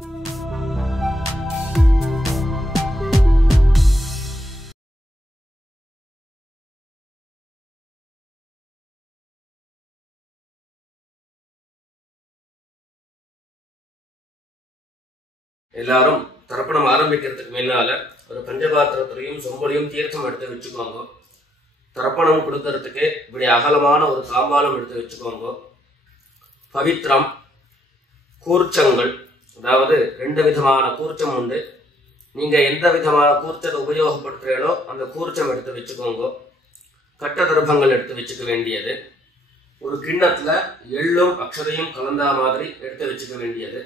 எல்லாரும் தர்ப்பணம் ஆரம்பிக்கிறதுக்கு முன்னால ஒரு பஞ்சபாத்திரத்திலையும் சொம்பலையும் தீர்த்தம் எடுத்து வச்சுக்கோங்க. தர்ப்பணம் கொடுக்கறதுக்கு இப்படி அகலமான ஒரு தாம்பாலம் எடுத்து வச்சுக்கோங்க. பவித்ரம், கூர்ச்சங்கள், அதாவது 2 விதமான கூர்ச்சம் உண்டு. நீங்க எந்த விதமான கூர்ச்சத்தை உபயோகப்படுத்துறீங்களோ அந்த கூர்ச்சம் எடுத்து வச்சுக்கோங்க. கட்ட தர்ப்பங்கள் எடுத்து வச்சுக்க வேண்டியது. ஒரு கிண்ணத்துல எள்ளும் அக்ஷதையும் கலந்தா மாதிரி எடுத்து வச்சுக்க வேண்டியது.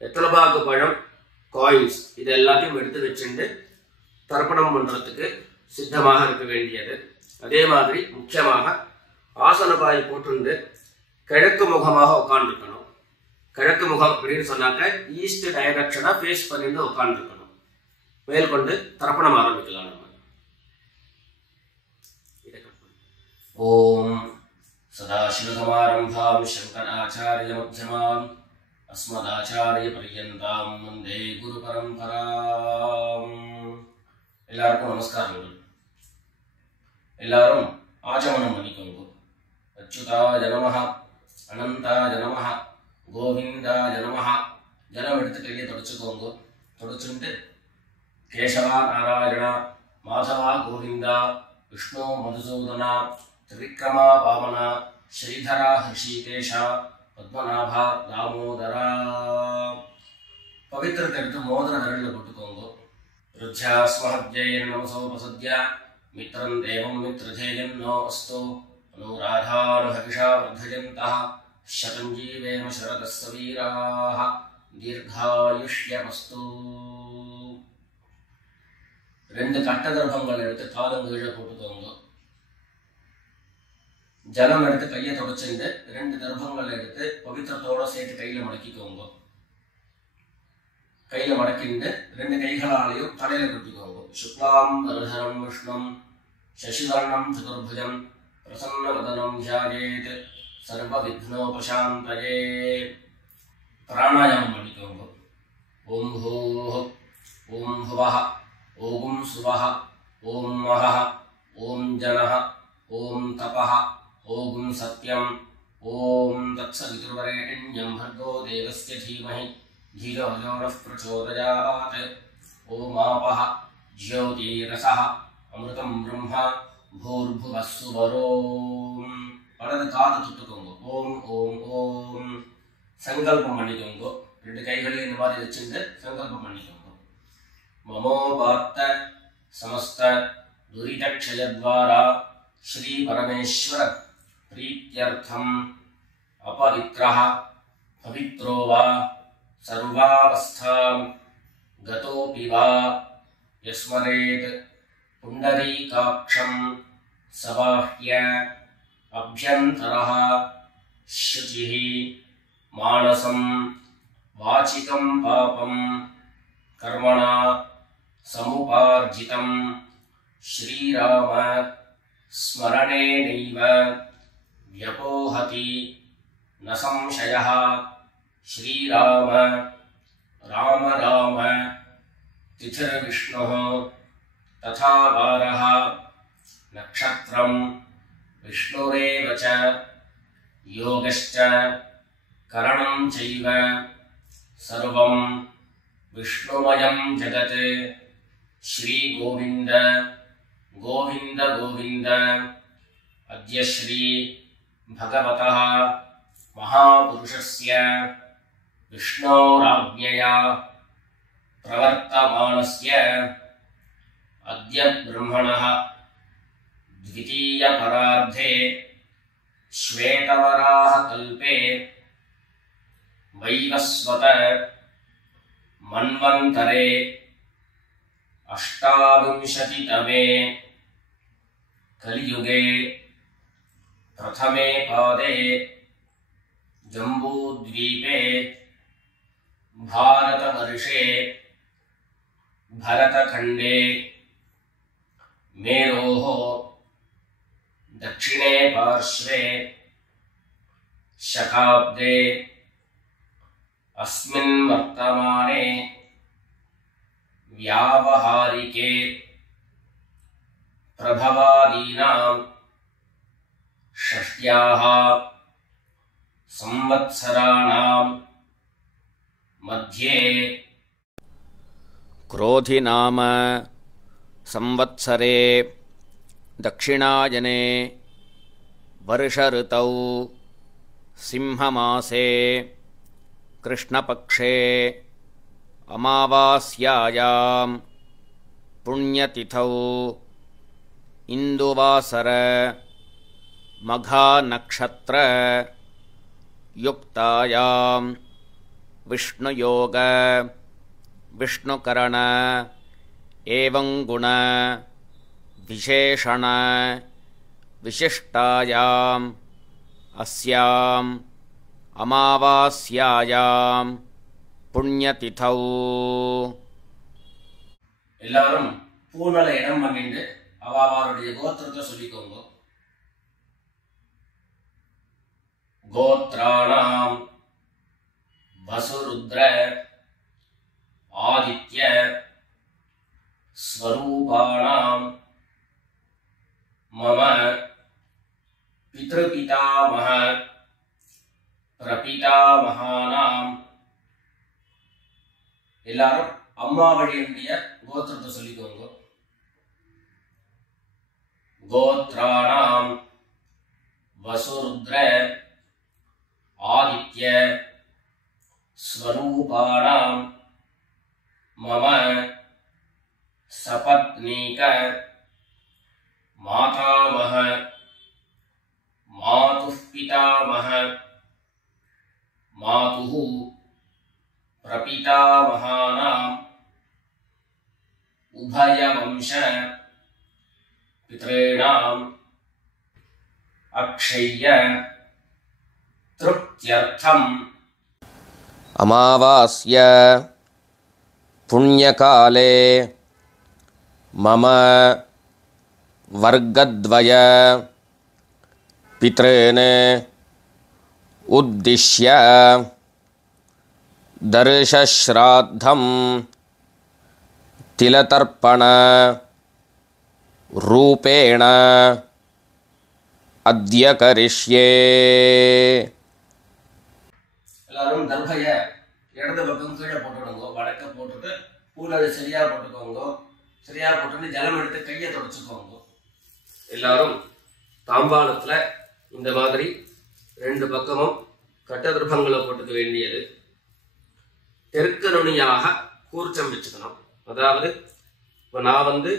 வெத்தலைபாக்கு பழம், காயின்ஸ், இது எல்லாத்தையும் எடுத்து வச்சுட்டு தர்ப்பணம் பண்றதுக்கு சித்தமாக இருக்க வேண்டியது. அதே மாதிரி முக்கியமாக ஆசனபாய் போட்டு கிழக்கு முகமாக உட்காந்துருக்கணும். கிழக்கு முகம் அப்படின்னு சொன்னாக்க ஈஸ்ட் டைரக்ஷனா ஃபேஸ் பண்ணிட்டு உட்காந்துருக்கணும். மேற்கொண்டு தர்ப்பணம் ஆரம்பிக்கலாம். நம்ம ஓம் சதாசிவசமாரம்பாம் சங்கராச்சாரிய மத்தியமாம் அஸ்மதாச்சாரிய பர்யந்தாம் வந்தே குரு பரம்பராம். எல்லாருக்கும் நமஸ்காரங்கள். எல்லாரும் ஆச்சமனம் பண்ணிக்கோங்க. அச்சுதாய நமஹ, அனந்தாய நமஹ, கோவிந்தாய நமஹ. ஜலம் எடுத்து கையை தொடச்சுக்கோங்க. தொடச்சுட்டு கேசவா நாராயணா, மாதவா கோவிந்தா, விஷ்ணு மதுசூதனா, திரிக்ரமா வாமனா, ஸ்ரீதரா ஹிருஷிகேஷா, பத்மநாபா தாமோதரா. பவித்திரத்தை எடுத்து மோதிர விரலில் போட்டுக்கோங்க. ருத்யாஸ்மஹத்யேன் நமசோபசத்யா மித்ரம் தேவம் மித்ரதேயம் நோ அஸ்து அனுராதானுஹவிஷா வர்தயந்தः சதம் ஜீவேம சரதஸ்ஸ வீராः தீர்காயுஷ்யமஸ்து. 2 கட்ட தர்ப்பங்கள் எடுத்து காலம் கீழே போட்டுக்கோங்க. ஜலம் எடுத்து கையை தொடச்சுட்டு 2 தர்ப்பங்கள் எடுத்து பவித்திரத்தோட சேர்த்து கையில மடக்கிக்கோங்க. கையில மடக்கிட்டு 2 கைகளாலையும் தலையில கட்டிக்கோங்க. சுக்லாம் வரதரம் விஷ்ணம் சசிவர்ணம் சதுர்புஜம் பிரசன்னவதனம் தியாயேத் சர்வ விக்னோபசாந்தயே. பிராணாயாமம் பண்ணிக்கோங்க. ஓம் ஹோஹ், ஓம் ஹுவஹ, ஓம் சுவஹ, ஓம் மஹஹ, ஓம் ஜனஹ, ஓம் தபஹ, ஓம் சத்யம், ஓம் தத்சவிதுர்வரேண்யம் भर्गो देवस्य धीमहि धियो यो नः प्रचोदयात्. ஓம் ஆபஹ ஜ்யோதிரசஹ அமிர்தம் பிரம்மா பூர்புவः சுவரோம். வலது காது தொட்டுக்கோங்க. ஓம் ஓம் ஓம். சங்கல்பம் பண்ணிக்கோங்க. 2 கைகளையும் இந்த மாதிரி வச்சுட்டு சங்கல்பம் பண்ணிக்கோங்க. மமோபாத்த சமஸ்த துரிதக்ஷயத்வாரா ஸ்ரீ பரமேஸ்வர प्रीत्यर्थम अपवित्रः पवित्रो वा सर्वावस्थां गतोऽपि वा यस्मरेत् पुण्डरीकाक्षं सबाह्य अभ्यन्तरः शुचिः मानसं वाचिकं पापं कर्मणा समुपार्जितं श्रीराम स्मरणेनैव व्यपोहति न संशयः. श्रीराम राम राम तिथिर्विष्णुः तथा वारः नक्षत्रं विष्णुरेव च योगश्च करणं चैव सर्वं विष्णुमयं जगत्. श्री गोविंद गोविंद गोविंद. अद्य श्री भगवतः महापुरुषस्य विष्णोराज्ञया प्रवर्तमानस्य अद्य ब्रह्मणः द्वितीयपरार्धे श्वेतवराह कल्पे वैवस्वत मन्वन्तरे 28तमे कलियुगे प्रथमे पादे जम्बूद्वीपे भारतवर्षे भरतखण्डे मेरोः दक्षिणे पार्श्वे शकाब्दे अस्मिन् वर्तमान व्यावहारिके प्रभवादीनां षष्ट्याः संवत्सराणां मध्ये क्रोधि नाम संवत्सरे दक्षिणायने वर्षऋतौ सिंहमासे कृष्णपक्षे अमावास्यायां पुण्यतिथौ इन्दुवासर मघानक्षत्र युक्तायां विष्णुयोग विष्णुकरण एवं गुण विशेषण विशिष्टायाम् अस्याम् अमावास्यायां पुण्यतिथौ எல்லாரும் பூனல இடம் பண்ணிட்டு அவாவாருடைய கோத்திரத்தை சொல்லிக்கோங்க. கோத்ராணாம் வசுருத்ர ஆதித்ய ஸ்வரூபாணாம் மம பித்ருபிதாமஹ பிரபிதாமஹானாம். எல்லாரும் அம்மா வழியினுடைய கோத்திரத்தை சொல்லிக்கோங்க. கோத்ராணாம் வசுருத்ர ஆதித்ய ஸ்வரூபாணாம் மம சபத்னீக மாதாமஹ மாதுः பிதாமஹ மாதுः பிரபிதாமஹானாம் உபயவம்ச பித்ரேணாம் அக்ஷய்ய திருப்த்யர்த்தம் अमावास्य पुण्यकाले मम वर्गद्वय पितॄन् उद्दिश्य दर्शश्राद्धं तिलतर्पण रूपेण अद्य करिष्ये. எல்லாரும் தர்பைய இடது பக்கம் கீழே போட்டுடுங்க. வடக்க போட்டுட்டு பூனது சரியா போட்டுக்கோங்க. சரியா போட்டுட்டு ஜலம் எடுத்து கையை தொடச்சுக்கோங்க. எல்லாரும் தாம்பாளத்துல இந்த மாதிரி ரெண்டு பக்கமும் கட்ட திருப்பங்களை போட்டுக்க வேண்டியது. தெற்கு நுனியாக கூர்ச்சம் வச்சுக்கணும். அதாவது இப்போ நான்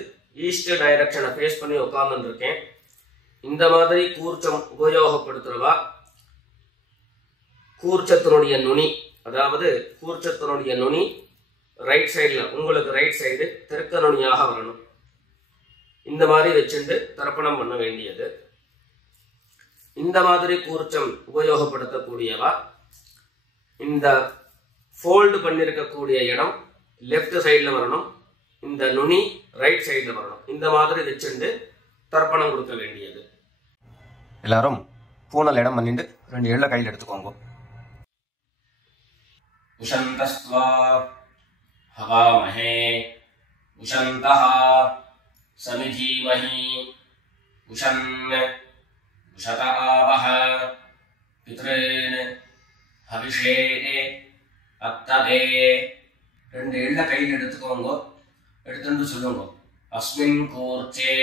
ஈஸ்ட் டைரக்ஷனை ஃபேஸ் பண்ணி உட்கார்ந்துட்டு இருக்கேன். இந்த மாதிரி கூர்ச்சம் உபயோகப்படுத்துறவா கூர்ச்சத்தினுடைய நுனி, அதாவது கூர்ச்சத்தினுடைய நுனி ரைட் சைடில், உங்களுக்கு ரைட் சைடு தெற்கு நுனியாக வரணும். இந்த மாதிரி வச்சுட்டு தர்ப்பணம் பண்ண வேண்டியது. இந்த மாதிரி கூர்ச்சம் உபயோகப்படுத்தக்கூடியவா இந்த ஃபோல்டு பண்ணியிருக்கக்கூடிய இடம் லெஃப்ட் சைடில் வரணும். இந்த நுனி ரைட் சைடில் வரணும். இந்த மாதிரி வச்சுட்டு தர்ப்பணம் கொடுக்க வேண்டியது. எல்லாரும் பூனல் இடம் பண்ணிட்டு ரெண்டு எள்ள கையில் எடுத்துக்கோங்க. உஷந்தஸ்வா ஹவாமஹே உஷந்தஹ சமிதீமஹி உஷன் உஷத ஆவஹ பித்ரேன் ஹவிஷே அத்தவே. ரெண்டு எள்ள கையில் எடுத்துக்கோங்க. எடுத்துட்டு சொல்லுங்க. அஸ்மின் கூர்ச்சே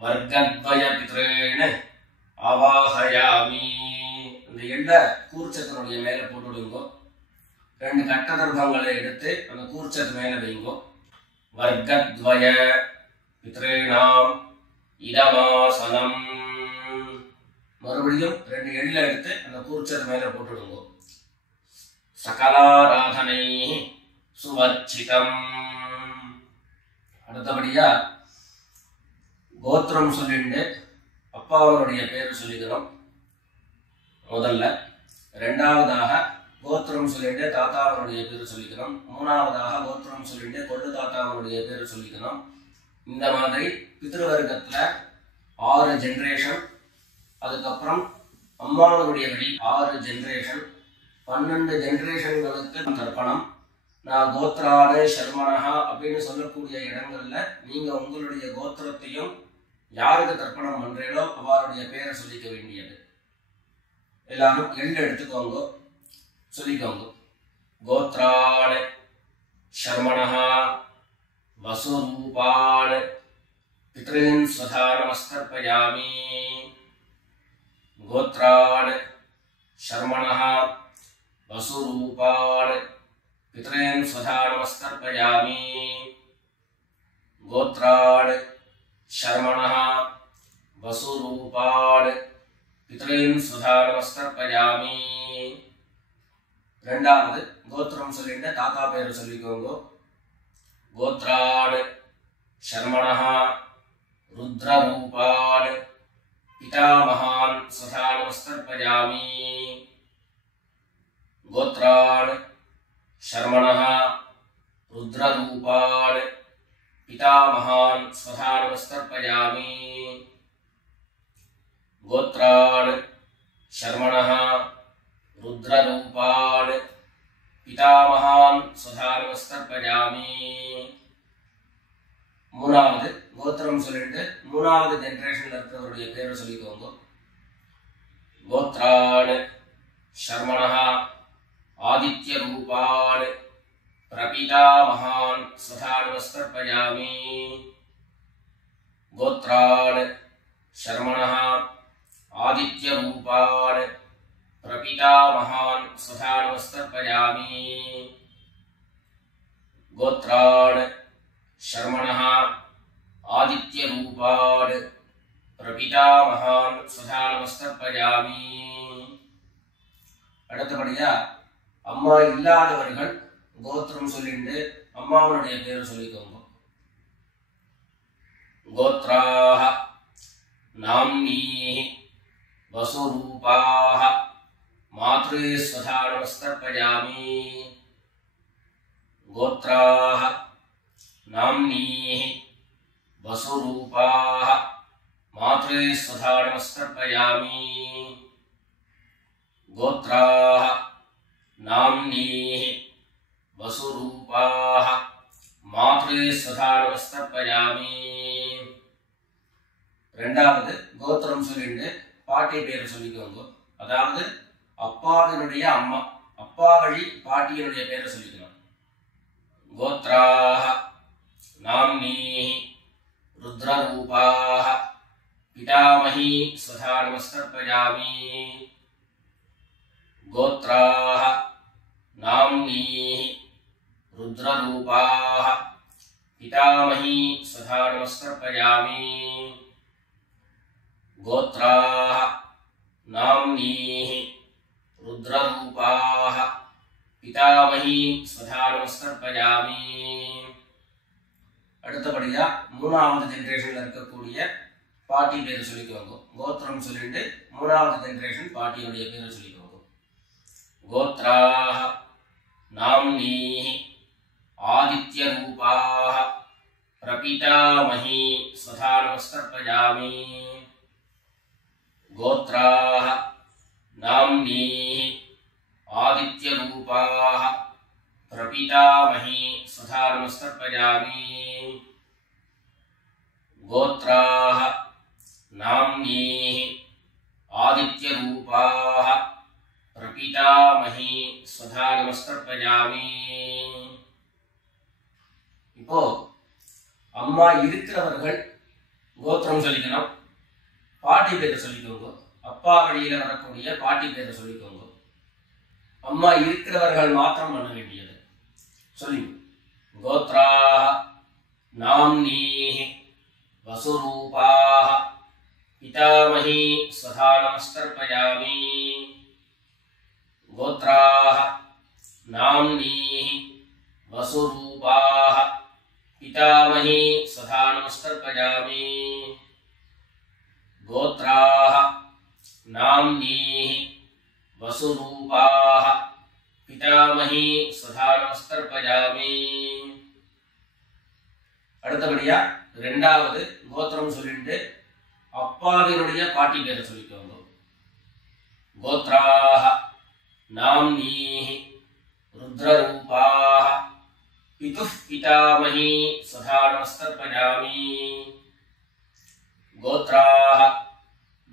வர்க்கத்வய பித்ரேன் ஆவாஹயாமி. இந்த எள்ள கூர்ச்சத்தினுடைய மேல போட்டுடுங்க. ரெண்டு கட்ட தர்ப்பங்களை எடுத்து அந்த கூர்ச்சத்து மேல வைங்கோ. வர்க்கத்வய பித்ரேணாம் இதமாசனம். மறுபடியும் ரெண்டு எள்ள எடுத்து அந்த கூர்ச்சத்து மேல போட்டுடுங்க. சகலாராதனை சுவர்ச்சிதம். அடுத்தபடியா கோத்திரம் சொல்லிட்டு அப்பாவனுடைய பேர் சொல்லிக்கிறோம் முதல்ல. ரெண்டாவதாக கோத்திரம் சொல்லிட்டு தாத்தாவனுடைய பேர் சொல்லிக்கிறோம். மூணாவதாக கோத்திரம் சொல்லிட்டு கொள்ளு தாத்தாவனுடைய பேர் சொல்லிக்கிறோம். இந்த மாதிரி பித்ருவர்க்கத்துல 6 ஜெனரேஷன், அதுக்கப்புறம் அம்மாவனுடைய வழி 6 ஜெனரேஷன், 12 ஜெனரேஷன்களுக்கு தர்ப்பணம், நான் கோத்ரான சர்மனஹா அப்படின்னு சொல்லக்கூடிய இடங்கள்ல நீங்க உங்களுடைய கோத்திரத்தையும் யாருக்கு தர்ப்பணம் பண்றீங்களோ அவருடைய பேரை சொல்லிக்க வேண்டியது. எல்லாரும் எள்ளு எடுத்துக்கோங்க, சொல்லிக்கோங்க. கோத்ரான சர்மனஹா வசுரூபான் பித்ரீன் ஸ்வதா நமஸ்தர்ப்பயாமி. கோத்ரான் சர்மனஹா வசுரூபான் பித்ரீன் ஸ்வதா நமஸ்தர்ப்பயாமி. கோத்ரான் சர்மனஹா வசுரூபான் பித்ரீன் ஸ்வதா நமஸ்தர்ப்பயாமி. ரெண்டாவது கோத்திரம் சொல்லிட்டு தாத்தா பேரு சொல்லிக்கோங்க. கோத்ரான் சர்மனஹா ருத்ரரூபான் பிதாமகான் ஸ்வதா நமஸ்தர்ப்பயாமி. கோத்ரான் சர்மனஹா ருத்ரரூபான் பிதாமகான் ஸ்வதா நமஸ்தர்ப்பயாமி. கோத்ரான் சர்மனஹா ருத்ரரூபான் பிதாமகான் ஸ்வதா நமஸ்தர்ப்பயாமி. மூணாவது கோத்திரம் சொல்லிட்டு மூணாவது ஜெனரேஷன்ல இருக்கிறவருடைய பேரை சொல்லிக்கோங்க. கோத்ரான் சர்மனஹா ஆதித்ய ரூபான் பிரபிதாமகான் ஸ்வதா நமஸ்தர்ப்பயாமி. கோத்ரான் சர்மனஹா ஆதித்ய ரூபான் பிரபிதாமகான் ஸ்வதா நமஸ்தர்ப்பயாமி. கோத்ரான் சர்மனஹா ஆதித்ய ரூபான் பிரபிதாமகான் ஸ்வதா நமஸ்தர்ப்பயாமி. அடுத்தபடியா அம்மா இல்லாதவர்கள் கோத்திரம் சொல்லிட்டு அம்மாவுடைய பேரை சொல்லிக்கோங்க. கோத்ராஹ நாம்னீஹி வசுரூபாஹ மாத்ரே ஸ்வதா நமஸ்தர்ப்பயாமி. கோத்ராஹ நாம்னீஹி வசுரூபாஹ மாத்ரே ஸ்வதா நமஸ்தர்ப்பயாமி. கோத்ராஹ நாம்னீஹி வசுரூபாஹ மாத்ரே ஸ்வதா நமஸ்தர்ப்பயாமி. ரெண்டாவது கோத்திரம் சொல்லிட்டு பாட்டி பேரை சொல்லிக்கோங்க. அதாவது அப்பாவினுடைய அம்மா, அப்பா வழி பாட்டியினுடைய பேரை சொல்லிக்கணும். கோத்ராஹ நாம்னீஹி ருத்ரரூபாஹ பிதாமஹி ஸ்வதா நமஸ்தர்ப்பயாமி. கோத்ராஹ நாம்னீஹி ருத்ரரூபாஹ பிதாமஹி ஸ்வதா நமஸ்தர்ப்பயாமி. கோத்ராஹ நாம்னீஹி ருத்ரரூபாஹ பிதாமஹி ஸ்வதா நமஸ்தர்ப்பயாமி. அடுத்தபடியா மூணாவது ஜெனரேஷன்ல இருக்கக்கூடிய பாட்டி பேரை சொல்லிக்கோங்க. கோத்திரம் சொல்லிட்டு மூணாவது ஜெனரேஷன் பாட்டியுடைய பேரை சொல்லிக்கோங்க. கோத்ராஹ நாம்னீஹி ஆதித்ய ரூபாஹ பிரபிதாமஹி ஸ்வதா நமஸ்தர்ப்பயாமி. கோத்ராஹ நாம்னீஹி ஆதித்ய ரூபாஹ பிரபிதாமஹி ஸ்வதா நமஸ்தர்ப்பயாமி. கோத்ராஹ நாம்னீஹி ஆதித்ய ரூபாஹ பிரபிதாமஹி ஸ்வதா நமஸ்தர்ப்பயாமி. இப்போ அம்மா இருக்கிறவர்கள் கோத்திரம் சொல்லிக்கணும், பாட்டி பேரை சொல்லிக்கோங்க. அப்பா வழியில வரக்கூடிய பாட்டி பேரை சொல்லிக்கோங்க. அம்மா இருக்கிறவர்கள் மாத்திரம் பண்ண வேண்டியது சொல்லி. கோத்ராஹ நாம்னீஹி வசுரூபாஹ பிதாமஹி ஸ்வதா நமஸ்தர்ப்பயாமி. கோத்ராஹ நாம்னீஹி வசுரூபாஹ பிதாமஹி ஸ்வதா நமஸ்தர்ப்பயாமி. கோத்ராஹ நாம்னீஹி வசுரூபாஹ பிதாமஹி ஸ்வதா நமஸ்தர்ப்பயாமி. அடுத்தபடியா ரெண்டாவது கோத்திரம் சொல்லிட்டு அப்பாவினுடைய பாட்டி பேரை சொல்லிக்கோங்க. கோத்ராஹ நாம்னீஹி ருத்ரரூபாஹ पितामही सदा नमस्तर्पयामि। गोत्राः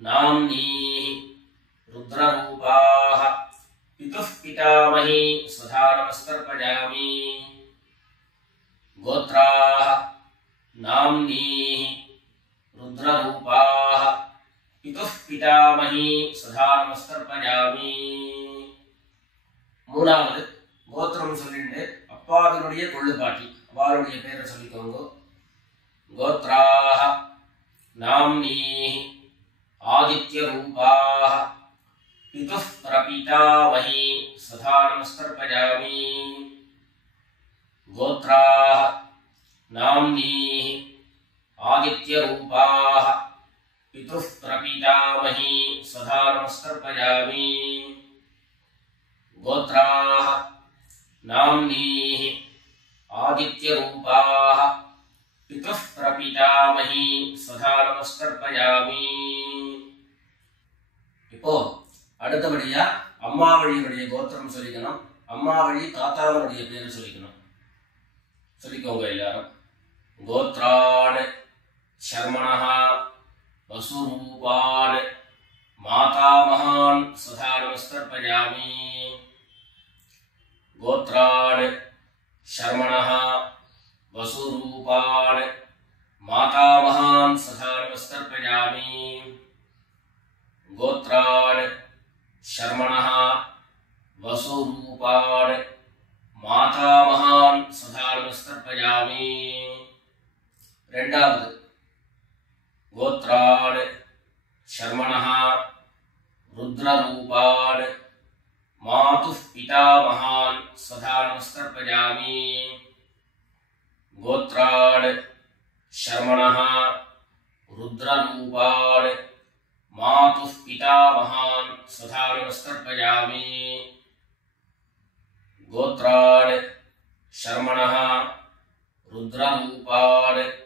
नाम्नीः रुद्ररूपाः पितुः पितामही सदा नमस्तर्पयामि। गोत्राः नाम्नीः रुद्ररूपाः पितुः पितामही सदा नमस्तर्पयामि। மூணாவது கோத்திரம் சொல்லிட்டு அப்பாவினுடைய கொள்ளுப்பாட்டி அவருடைய பேரை சொல்லிக்கோங்க. கோத்ராஹ நாம்னீஹ ஆதித்ய ரூபாஹ பிதுः பிரபிதாமஹி சதா நமஸ்தர்ப்பயாமி. கோத்ராஹ நாம்னீஹ ஆதித்ய ரூபாஹ பிதுः பிரபிதாமஹி சதா நமஸ்தர்ப்பயாமி. गोत्राः नाम्नीः आदित्यरूपाः पितुः प्रपितामही सदा नमस्कर्पयामि. இப்போ அடுத்தபடியா அம்மா வழியினுடைய கோத்திரம் சொல்லிக்கணும். அம்மா வழி தாத்தாவுடைய பேரு சொல்லிக்கணும். சொல்லிக்கோங்க எல்லாரும். கோத்ரான் शर्मणः वसुरूपान् मातामहान् सदा नमस्कर्पयामि. गोत्रान् शर्मणः वसुरूपान् मातामहान् सदा नमस्कर्पयामि. गोत्रान् शर्मणः वसुरूपान् मातामहान् सदा नमस्कर्पयामि. ரெண்டாவது गोत्रान् शर्मणः रुद्ररूपान् मातुः पितामहान् सदा नमस्कर्पयामि. गोत्रान् शर्मणः रुद्ररूपान् मातुः पितामहान् सदा नमस्कर्पयामि. गोत्रान् शर्मणः रुद्ररूपान्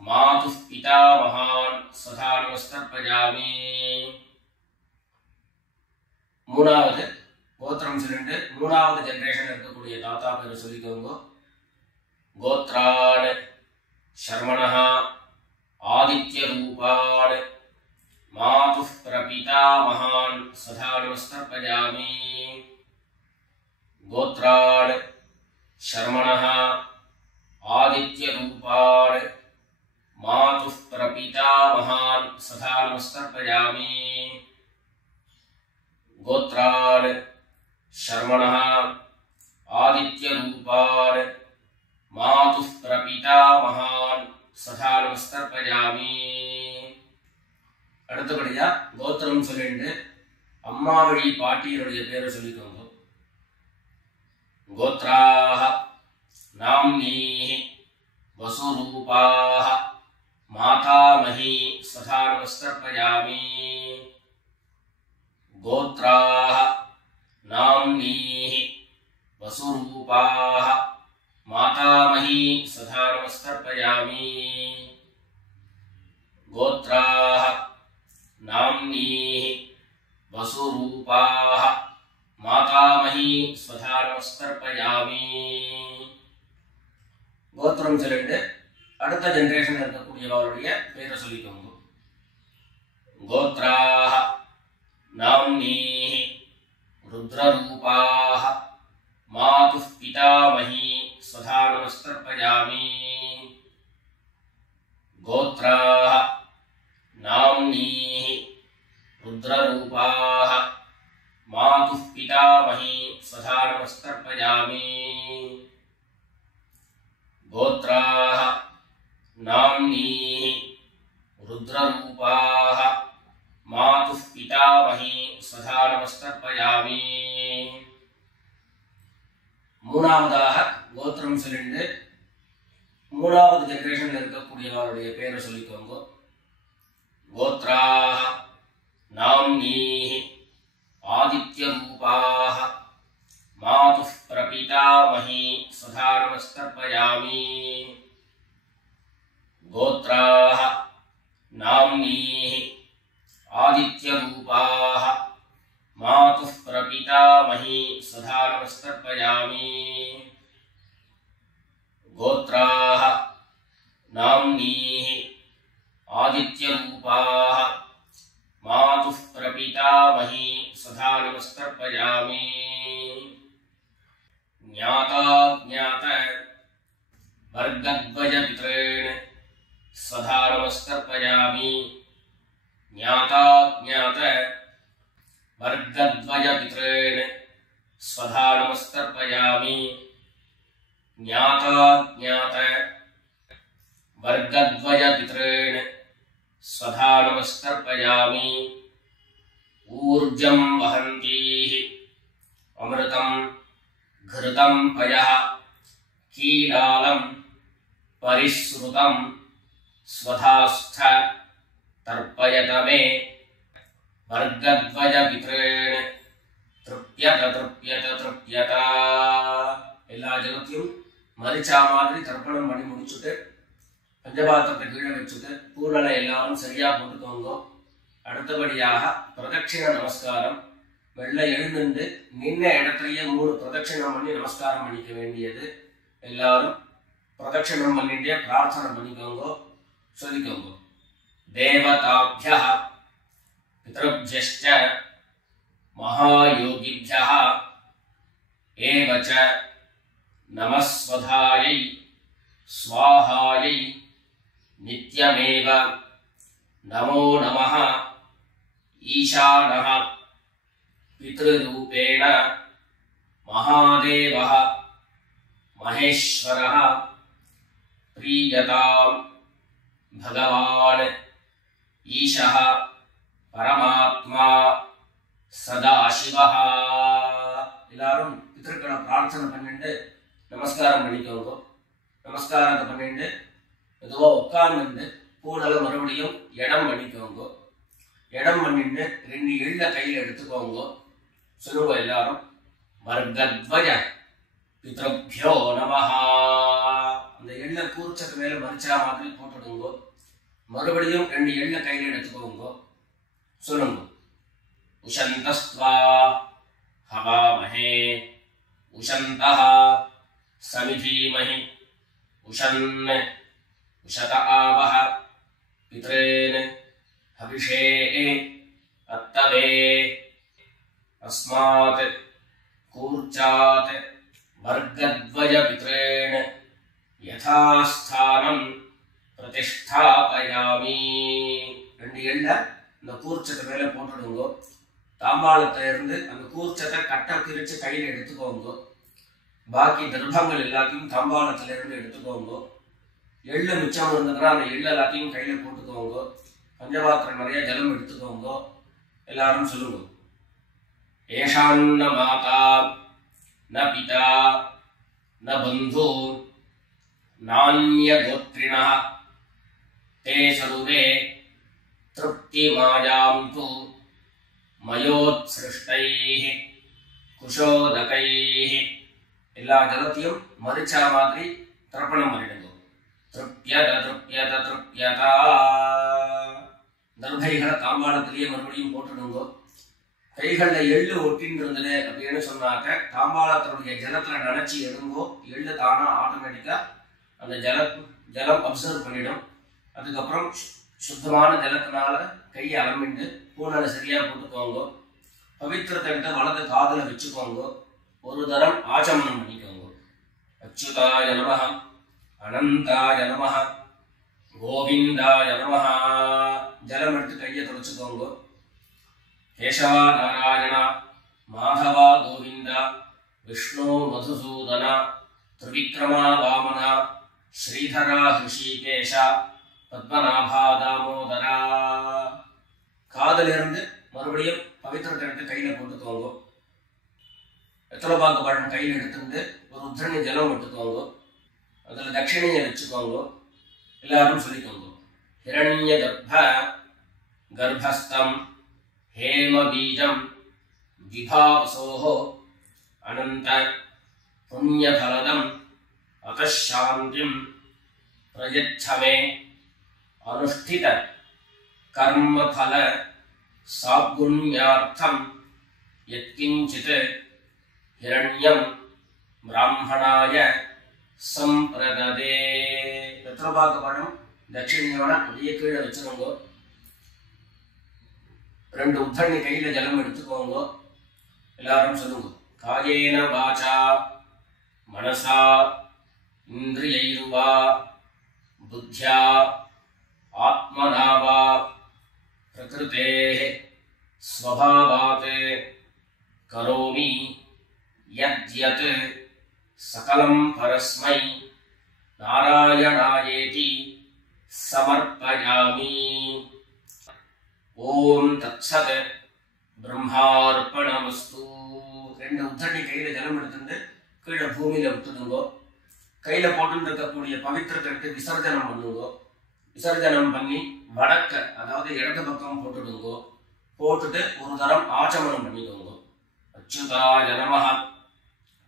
मातुः पितामहान् सदा नमस्कर्पयामि. மூணாவது கோத்திரம் சொல்லிட்டு மூணாவது ஜெனரேஷன் இருக்கக்கூடிய தாத்தா பேர் சொல்லிக்கோங்க. கோத்ரான் शर्मणः आदित्य रूपान् मातुः प्रपितामहान् सदा नमस्कर्पयामि. गोत्रान् शर्मणः आदित्य रूपान् मातुः प्रपितामहान् सदा नमस्कर्पयामि. गोत्रान् शर्मणः आदित्य रूपान् मातुः प्रपितामहान् सदा नमस्कर्पयामि. அடுத்தபடியா கோத்திரம் சொல்லிட்டு அம்மா வழி பாட்டியினுடைய பேரை சொல்லிக்கோங்க. गोत्राः नाम्नीः वसुरूपाः मातामही सदा नमस्कर्पयामि. गोत्राः नाम्नीः वसुरूपाः मातामही सदा नमस्कर्पयामि. गोत्राः नाम्नीः वसुरूपाः मातामही सदा नमस्कर्पयामि. கோத்திரம் சொல்லிட்டு அடுத்த ஜெனரேஷன் இருக்கக்கூடியவருடைய பேரை சொல்லிக்கோங்க. கோத்ராஹ नाम्नीः रुद्ररूपाः मातुः पितामही सदा नमस्कर्पयामि. गोत्राः नाम्नीः रुद्ररूपाः मातुः पितामही सदा नमस्कर्पयामि. गोत्राः नाम्नीः रुद्ररूपाः मातुः पितामही सदा नमस्कर्पयामि. மூணாவதாக கோத்திரம் சொல்லிட்டு மூணாவது ஜெனரேஷன்ல இருக்கக்கூடியவருடைய பேரை சொல்லிக்கோங்க. கோத்ராஹ नाम्नीः आदित्य रूपाः मातुः प्रपितामही सदा नमस्कर्पयामि. गोत्राः नाम्नीः आदित्य रूपाः मातुः प्रपितामही सदा नमस्कर्पयामि. गोत्राः ज्ञाता ज्ञात वर्गद्वय पितॄन् स्वधा नमस्कर्पयामि ज्ञाता ज्ञात वर्गद्वय पितॄन् स्वधा नमस्कर्पयामि ज्ञाता ज्ञात वर्गद्वय पितॄन् स्वधा नमस्कर्पयामि ऊर्जं वहन्तीः अमृतं घृतं पयः कीडालं परिश्रुतं स्वधास्थ तर्पयत मे वर्गद्वय पितॄन् तृप्यत तृप्यत तृप्यत எல்லா ஜலத்தையும் மரிச்சா மாதிரி தர்ப்பணம் பண்ணி முடிச்சுட்டு பஞ்சபாத்திரத்தை கீழே வச்சுட்டு பூர்ணலை எல்லாரும் சரியா போட்டுக்கோங்க. அடுத்தபடியாக பிரதட்சிண நமஸ்காரம். வெள்ளை எழுந்து நின்ன இடத்துலயே 3 பிரதட்சிணம் பண்ணி நமஸ்காரம் பண்ணிக்க வேண்டியது. எல்லாரும் பிரதட்சிணம் பண்ணிட்டே பிரார்த்தனை பண்ணிக்கோங்க, சொல்லிக்கோங்க. தேவதாப்யः பித்ருப்யश्च மகாயோகிभ्यः ஏவச்ச நமஸ்வதாயை स्वाहायै नित्यमेव नमो नमः ईशानः पितृरूपेण महादेवः महेश्वरः प्रीयतां भगवान् ईशः परमात्मा सदाशिवः. எல்லாரும் பித்ருக்களை பிரார்த்தனை பண்ணிட்டு நமஸ்காரம் பண்ணிக்கோங்க. நமஸ்காரத்தை பண்ணிட்டு எதுவோ உட்கார்ந்து பூனலை மறுபடியும் இடம் பண்ணிக்கோங்க. இடம் பண்ணிட்டு 2 எள்ள கையில எடுத்துக்கோங்க. சொல்லுங்க எல்லாரும் வர்கத்வய பித்ருப்யோ நமஹ. அந்த எள்ள கூர்ச்சத்து மேல மரிச்சா மாதிரி போட்டுடுங்க. மறுபடியும் 2 எள்ள கையில எடுத்துக்கோங்க. சொல்லுங்க உஷந்தஸ்வா ஹவாமஹே உஷந்தஹ சமிதீமஹி उषन् उशत आवह पितॄन् हविषे अत्तवे अस्मात् कूर्चात् वर्गद्वय पितॄन् यथास्थानं प्रतिष्ठापयामि. 2 எள்ள இந்த கூர்ச்சத்தை மேல போட்டுடுங்க. தாம்பாளத்துல இருந்து அந்த கூர்ச்சத்தை கட்ட பிரிச்சு கையில எடுத்துக்கோங்க. பாக்கி தர்ப்பங்கள் எல்லாத்தையும் தாம்பாளத்துல இருந்து எடுத்துக்கோங்க. எள்ளு மிச்சம் இருந்ததுன்னா அந்த எள்ளு எல்லாத்தையும் கையில போட்டுக்கோங்க. பஞ்சபாத்திரம் நிறைய ஜலம் எடுத்துக்கோங்க. எல்லாரும் சொல்லுங்க ஏஷான்ன மாதா ந பிதா ந பந்து நான்ய கோத்ரிணः தே சர்வே திருப்தி மாயாந்து மயோத்ஸ்ருஷ்டைः குஷோதகைः. எல்லா ஜலத்தையும் மரிச்சா மாதிரி தர்ப்பணம் பண்ணிடுங்க. திருப்யத திருப்யத திருப்யதா. தர்பைகளை தாம்பாளத்திலேயே மறுபடியும் போட்டுடுங்க. கைகள்ல எள்ளு ஒட்டின்னு இருந்தது அப்படின்னு சொன்னாக்க தாம்பாளத்தினுடைய ஜலத்துல நினைச்சு எடுங்கோ. எள்ளு தானா ஆட்டோமேட்டிக்கா அந்த ஜலம் அப்சர்வ் பண்ணிடும். அதுக்கப்புறம் சுத்தமான ஜலத்தினால கையை அலம்பிட்டு பூனலை சரியா போட்டுக்கோங்க. பவித்திரத்தை எடுத்து வலது காதுல வச்சுக்கோங்க. ஒரு தரம் ஆச்சமனம் பண்ணிக்கோங்க. அச்சுதாய நமஹ அனந்தாய நமஹ கோவிந்தாய நமஹ. ஜலம் எடுத்து கையை தொடச்சுக்கோங்க. கேசவா நாராயணா மாதவா கோவிந்தா விஷ்ணு மதுசூதனா திரிவிக்ரமா வாமனா ஸ்ரீதரா ஹிருஷிகேஷா பத்மநாபா தாமோதரா. காதலிருந்து மறுபடியும் பவித்திரத்தை எடுத்து கையில போட்டுக்கோங்க. எத்தலபாக்கு பழம் கையில் எடுத்துட்டு ஒரு உத்தரணி ஜலம் எடுத்துக்கோங்க. அதுல தட்சிணையை வச்சுக்கோங்க. எல்லாரும் சொல்லிக்கோங்க ஹிரண்ய கர்ப்பஸ்தம் हेम बीजं विभावसोः अनंत पुण्यफलदं अतः शांतिं प्रयच्छ मे अनुष्ठित कर्मफल सागुण्यार्थं यत्किंचित् हिरण्यं ब्राह्मणाय संप्रददे. पितृभागपणं दक्षिणेयोड அப்படியே கீழே வச்சிருங்க. 2 உத்தரணி கையில ஜலம் எடுத்துக்கோங்க. எல்லாரும் சொல்லுங்க காயேன வாசா मनसा इन्द्रियैर्वा बुद्ध्या आत्मना वा प्रकृतेः स्वभावात् करोमि यद्यत् सकलं परस्मै नारायणायेति समर्पयामि। ओम तत्सत् ब्रह्मार्पणमस्तु। ரெண்டு உத்தரணி கையில ஜலம் எடுத்துட்டு கீழே பூமியில விட்டுடுங்கோ. கையில போட்டு இருக்கக்கூடிய பவித்திரத்தை விசர்ஜனம் பண்ணுங்கோ. விசர்ஜனம் பண்ணி வடக்க அதாவது இடது பக்கம் போட்டுடுங்கோ. போட்டுட்டு ஒரு தரம் ஆச்சமனம் பண்ணிக்கோங்க. அச்சுதாய நமஹ,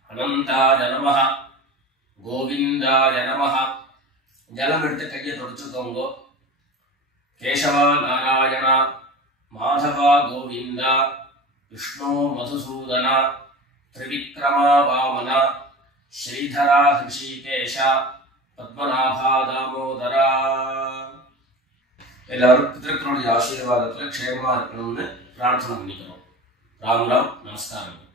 அனந்தாய நமஹ, கோவிந்தாய நமஹ. ஜலம் எடுத்து கையை தொடச்சுக்கோங்க. கேசவா நாராயண, மாதவா கோவிந்த, விஷ்ணு மதுசூதன, திரிவிக்ரமா வாமன, ஸ்ரீதரா ஹிருஷிகேஷ, பத்மநாபா தாமோதரா. எல்லாரும் பிதர்களுடைய ஆசீர்வாதத்துல க்ஷேமமா இருக்கணும்னு பிரார்த்தனை பண்ணிக்கிறோம். ராம் ராம், நமஸ்காரம்.